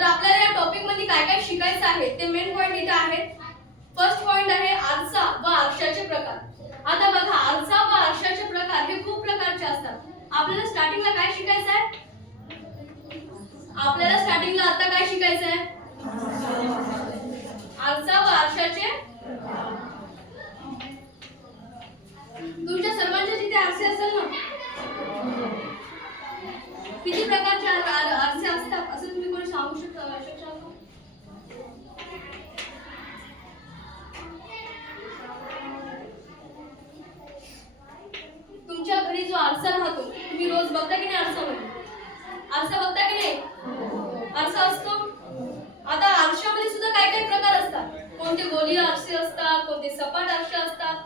तर आपल्याला या टॉपिकमध्ये काय काय शिकायचं आहे ते मेन पॉइंट इथे आहेत. फर्स्ट पॉइंट आहे आरसा व आरशाचे प्रकार. आता बघा आरसा व आरशाचे प्रकार हे खूप प्रकारचे असतात. आपल्याला स्टार्टिंगला काय शिकायचं आहे? आपल्याला स्टार्टिंगला आता काय शिकायचं आहे? आरसा व आरशाचे जो आरसा राहतो तुम्ही रोज बघता की नाही आरसामध्ये आरसा बघता की नाही? आरसा असतो? आता आरशामध्ये सुद्धा काय काय प्रकार असतात? कोणते गोली आरसे असतात कोणते सपाट आरसे असतात?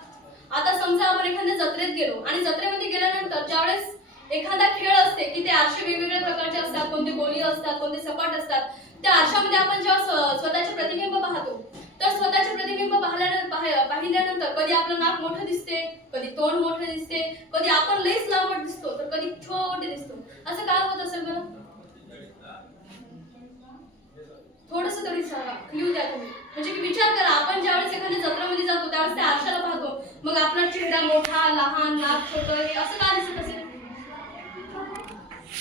आता समजा आपण एखाद्या जत्रेत गेलो आणि जत्रेमध्ये गेल्यानंतर ज्यावेळेस एखादा खेळ असते की ते आरसे वेगवेगळ्या प्रकारचे असतात कोणते गोली असतात कोणते सपाट असतात त्या आरशामध्ये आपण जेव्हा स्वतःचे प्रतिबिंब पाहतो तर स्वतःचे प्रतिबिंब पाहिल्यानंतर पाहिल्यानंतर कधी आपलं नाक मोठं दिसते कधी तोंड मोठं दिसते कधी आपण लईच लांबट दिसतो तर कधी छोटे दिसतो. असं काय होत असेल बरं? थोडस तरी सांगा क्ल्यू द्या तुम्ही. म्हणजे की विचार करा आपण ज्यावेळेस एखाद्या जत्रामध्ये जातो त्यावेळेस त्या आरशाला पाहतो. मग आपला चेहरा मोठा लहान नाक छोटं हे असं का दिसत असेल?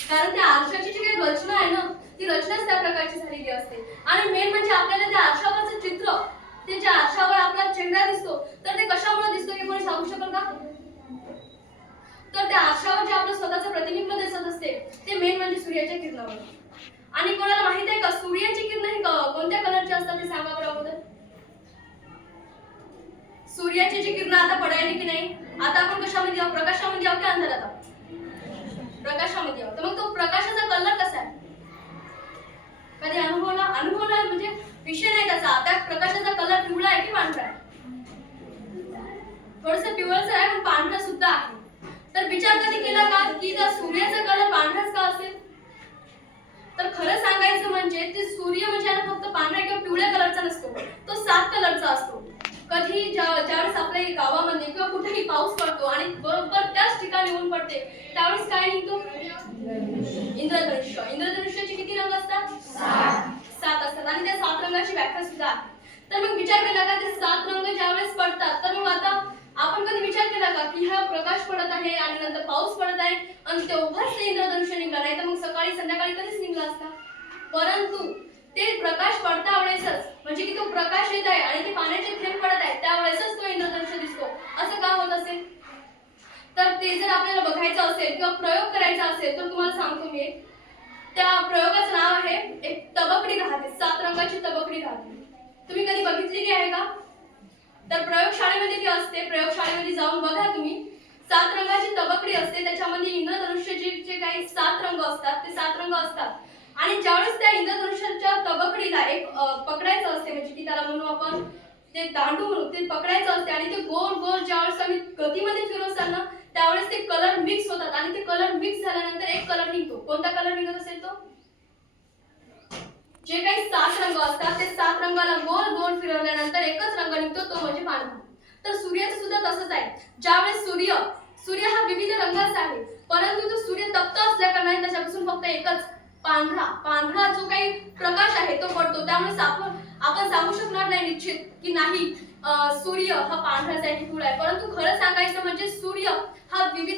कारण त्या आरशाची जी काही रचना आहे ना ती रचनाच त्या प्रकारची झालेली असते. आणि मेन म्हणजे आपल्याला त्या आरशावरच चित्र त्यांच्या आरशावर आपला चेहरा दिसतो तर ते कशामुळे दिसतो हे कोणी सांगू शकल का? तर त्या आरशावर जे आपलं स्वतःचं प्रतिबिंब दिसत असते ते मेन म्हणजे सूर्याच्या किरणावर. आणि कोणाला माहीत आहे का सूर्याची किरण ही कोणत्या कलरची असतात ते सांगा बरं अगोदर. सूर्याची जी किरण आता पडायली की नाही आता आपण कशामध्ये आहोत? प्रकाशामध्ये आहोत की अंधारात आहोत? प्रकाशामध्ये आहोत. तर मग तो प्रकाशाचा कलर कसा आहे? कधी अनुभवला म्हणजे विषय नाही त्याचा. त्या प्रकाशाचा कलर पिवळा आहे की पांढरा आहे? थोडस पिवळसर आहे पण पांढरा सुद्धा आहे. तर विचार कधी केला का की त्या सूर्याचा कलर पांढराच का असेल? तर खरं सांगायचं म्हणजे ते सूर्य म्हणजे फक्त पांढऱ्या किंवा पिवळ्या कलरचा नसतो. तो सात कलरचा असतो. कधी ज्या ज्यावेळेस आपल्या गावामध्ये किंवा कुठेही पाऊस पडतो आणि बरोबर त्याच ठिकाणी ऊन पडते त्यावेळेस काय निघतो? इंद्रधनुष्य. इंद्रधनुष्याचे किती रंग असतात? त्या सात रंगाची व्याख्या सुद्धा आहे. तर मग विचार केला का ते सात रंग ज्यावेळेस पडतात तर मग आता आपण कधी विचार केला का की हा प्रकाश पडत आहे आणि नंतर पाऊस पडत आहे आणि तेव्हाच ते इंद्रधनुष्य निघाला नाही तर मग सकाळी संध्याकाळी कधीच निघला असता? परंतु ते प्रकाश पडता वेळेसच म्हणजे की तो प्रकाश येत आहे आणि ते पाण्याचे थेंब पडत आहे त्यावेळेसच तो इंद्रधनुष्य दिसतो. असं का होत असेल? तर ते जर आपल्याला बघायचं असेल किंवा प्रयोग करायचा असेल तर तुम्हाला सांगतो मी एक. त्या प्रयोगाचं नाव आहे एक तबकडी राहते सात रंगाची तबकडी राहते. तुम्ही कधी बघितलेली आहे का? तर प्रयोगशाळेमध्ये ती असते प्रयोगशाळेमध्ये जाऊन बघा तुम्ही. सात रंगाची तबकडी असते त्याच्यामध्ये इंद्रधनुष्याचे जे काही सात रंग असतात ते सात रंग असतात. आणि ज्यावेळेस त्या इंद्रधनुष्याच्या तबकडीला एक पकडायचं असते म्हणजे की त्याला म्हणून आपण ते दांडू म्हणून ते पकडायचं असते आणि ते गोल गोल ज्यावेळेस आम्ही गतीमध्ये फिरवतात असताना त्यावेळेस ते कलर मिक्स होतात आणि ते कलर मिक्स झाल्यानंतर एक कलर निघतो. कोणता कलर निघत असेल तो? जे काही सात रंग असतात ते सात रंगाला गोल गोल फिरवल्यानंतर एकच रंग निघतो तो म्हणजे पांढरा तर सूर्याचं सुद्धा तसंच आहे. ज्यावेळेस सूर्य सूर्य हा विविध रंगाचा आहे परंतु तो सूर्य तप्त असल्या कारणाने त्याच्यापासून फक्त एकच पांढरा पांढरा जो काही प्रकाश आहे तो पडतो. त्यामुळे आपण आपण सांगू शकणार नाही निश्चित की नाही सूर्य हा पांढराच आहे की पिवळा आहे. परंतु खरं सांगायचं म्हणजे सूर्य हा विविध